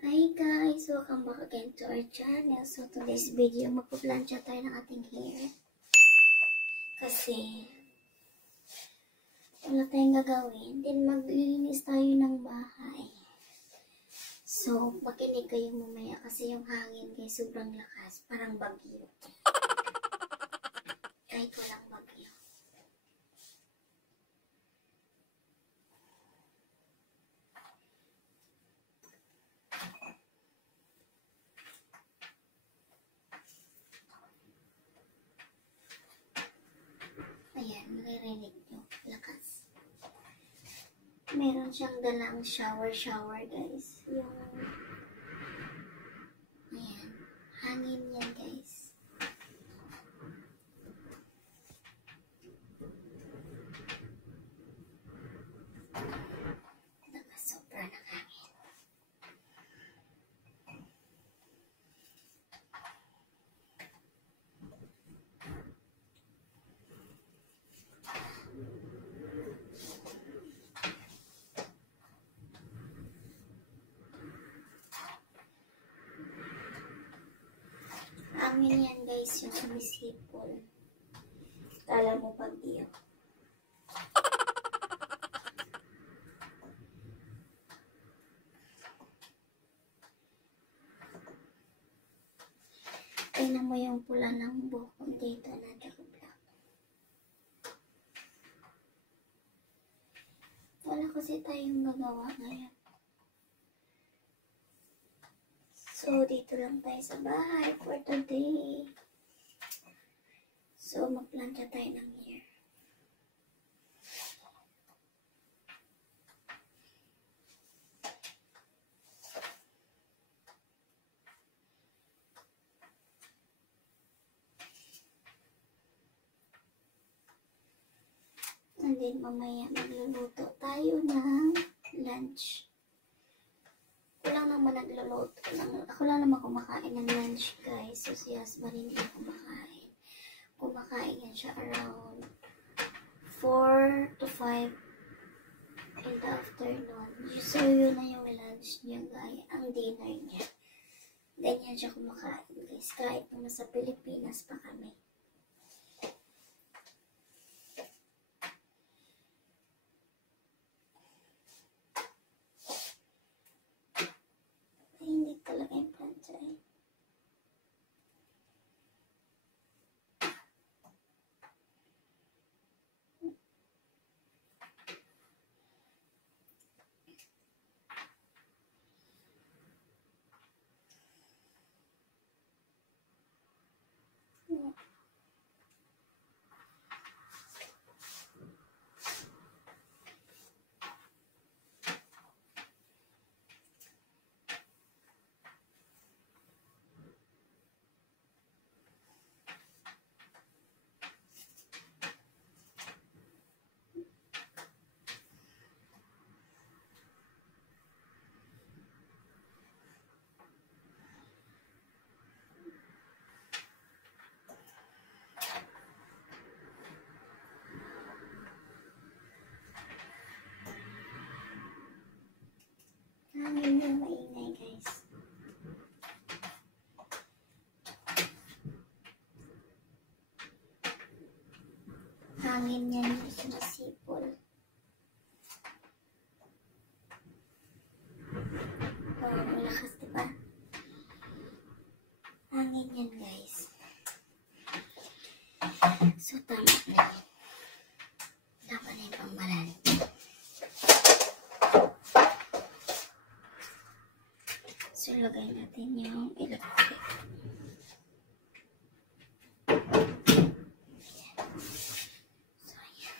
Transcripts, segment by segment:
Hi guys! Welcome back again to our channel. So today's video, magpa-plancha tayo ng ating hair. Kasi wala tayong gagawin. Then maglilinis tayo ng bahay. So makinig kayo mamaya kasi yung hangin guys sobrang lakas. Parang bagyo. Kahit walang bagyo. Ayan, naririnig nyo. Lakas. Meron siyang dalang shower guys. Yung ayan, hangin yan guys. Sobra ng hangin. Hangin yan guys, yung sumisipol. Kala mo bagyo. Tingnan mo yung pula ng buhok ko dito na tsaka black. Wala kasi tayong gagawa ngayon. So, dito lang tayo sa bahay for today. So, magplanta tayo ng hair. And then, mamaya magluluto tayo ng lunch. Ako lang naman nagluluto. Ako lang naman kumakain ng lunch, guys. So, si husband hindi kumakain. Kumakain yan siya around 4 to 5 in the afternoon. So, yun na yung lunch niya, guys. Ang dinner niya. Ganyan siya kumakain, guys. Kahit naman sa Pilipinas pa kami. Ay, hindi talaga yung plancha eh. Hangin yung maingay, guys. Hangin yan yung sumisipol. Oh, malakas, diba? Hangin yan, guys. So, tama na yun. Tama na yung pangbalan. So, lagay natin yung electric. So, ayan.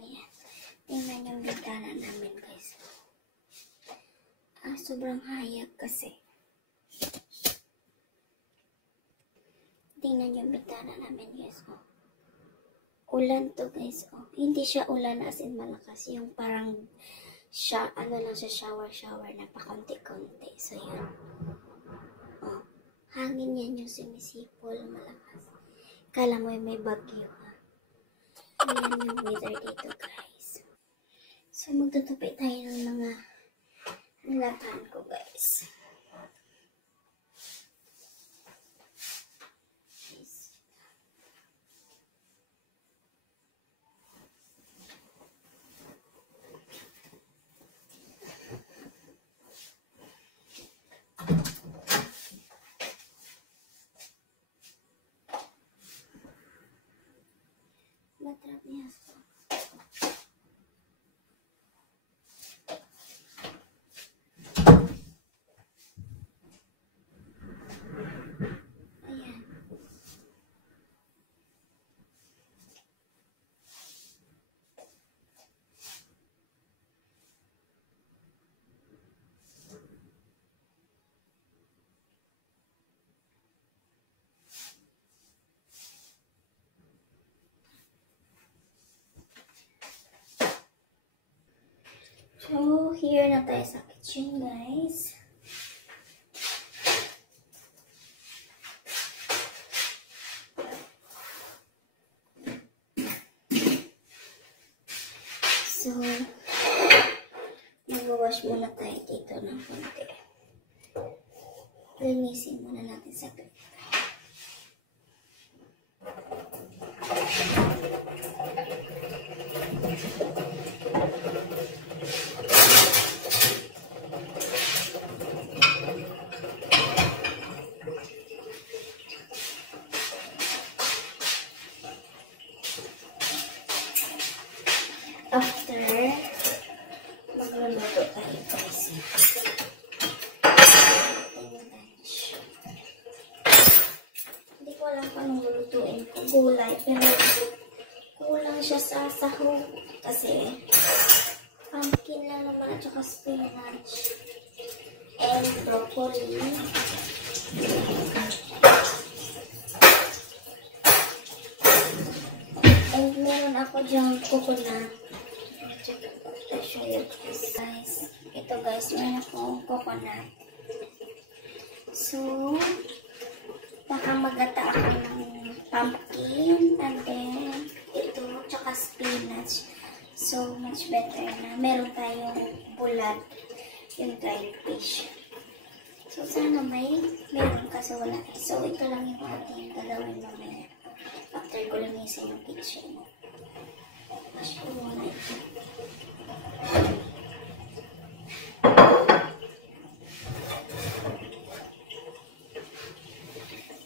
Ayan. Tingnan yung bintana namin, guys. Sobrang hayag kasi. Tingnan yung bintana namin, guys. Oh. Ulan to, guys. Oh. Hindi siya ulan as in malakas. Yung parang siya, ano lang siya, shower na pakonti-konti. So, yun. Oh. Hangin yan yung sumisipol malakas. Kala mo yung may bagyo, ha? Ayan yung weather dito, guys. So, magtutupi tayo ng mga nilaban ko, guys. Matrap niya ito. Ayan. So, here na tayo sa kitchen, guys. So, mag-wash muna tayo dito ng konti. Linisin muna natin sa saglit. After, magluluto tayo, guys. Hindi ko alam kung anong lulutuin ko. Gulay, pero kulang siya sa sahog. Kasi, pumpkin lang naman at saka spinach. And broccoli. And meron ako dyang coconut. I'll show you guys. Ito guys, meron akong coconut. So, baka magata ako ng pumpkin. And then, ito, tsaka spinach. So, much better na. Meron tayong bulad. Yung dried fish. So, sana meron kasi wala. So, ito lang yung ating gagawin mamaya. After ko linisin yung kitchen. Wash ko muna ito.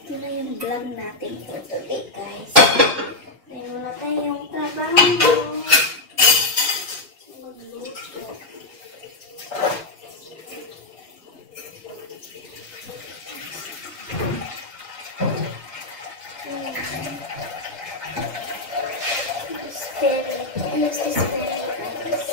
Ito na yung vlog natin for today, guys. Dahil wala tayong trabaho. So, magluto. Use this pen, guys.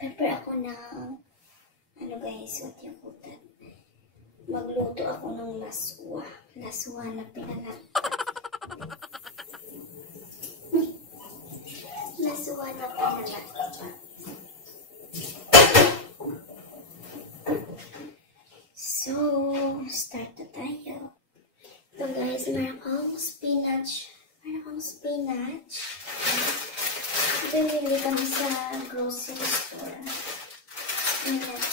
Prepare ako ng, ano guys, what you call that? Magluto ako ng laswa. Laswa na pinalat. Laswa na pinalat. So, start na tayo. Ito guys, meron akong spinach. Ito yung kami sa grocery store. Spinach.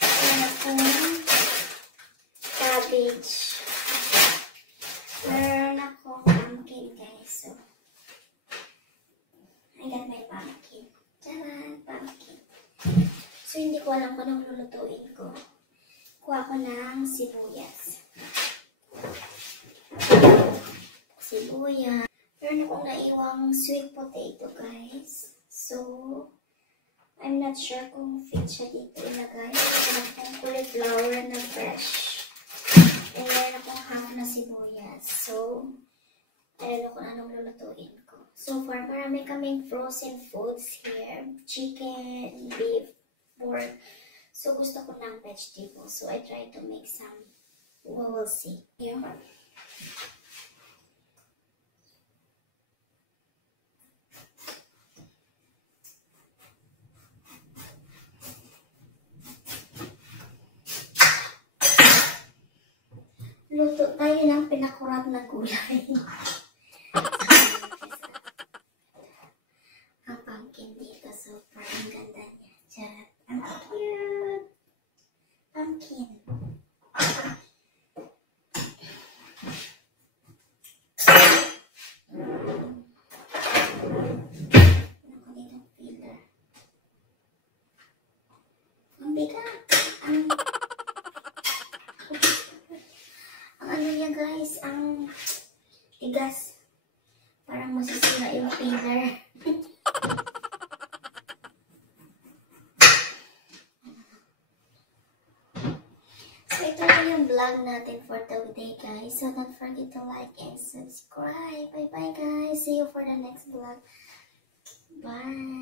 Meron akong cabbage. Meron akong pumpkin guys. So, I got my pumpkin. Tcharan! Pumpkin. So, hindi ko alam kung anong lulutuin ko. Kuha ko ng sibuyas. Meron akong naiwang sweet potato, guys. So, I'm not sure kung fit siya dito ilagay. Meron akong cauliflower na fresh. And meron akong half na sibuyas. So, I don't know kung anong lulutuin ko. So far, marami kaming frozen foods here. Chicken, beef, pork. So, gusto ko ng vegetables. So, I try to make some. We will see. Here. Luto tayo ng pinakurap na gulay. Ang pumpkin dito. Super. Ang ganda niya. Charot. Ang cute. Pumpkin. Ano ko dito? Filler. Ang bigat. Ang ano niya guys, ang tigas. Parang masisira yung filler. So ito na yung vlog natin for today guys. So don't forget to like and subscribe. Bye bye guys. See you for the next vlog. Bye.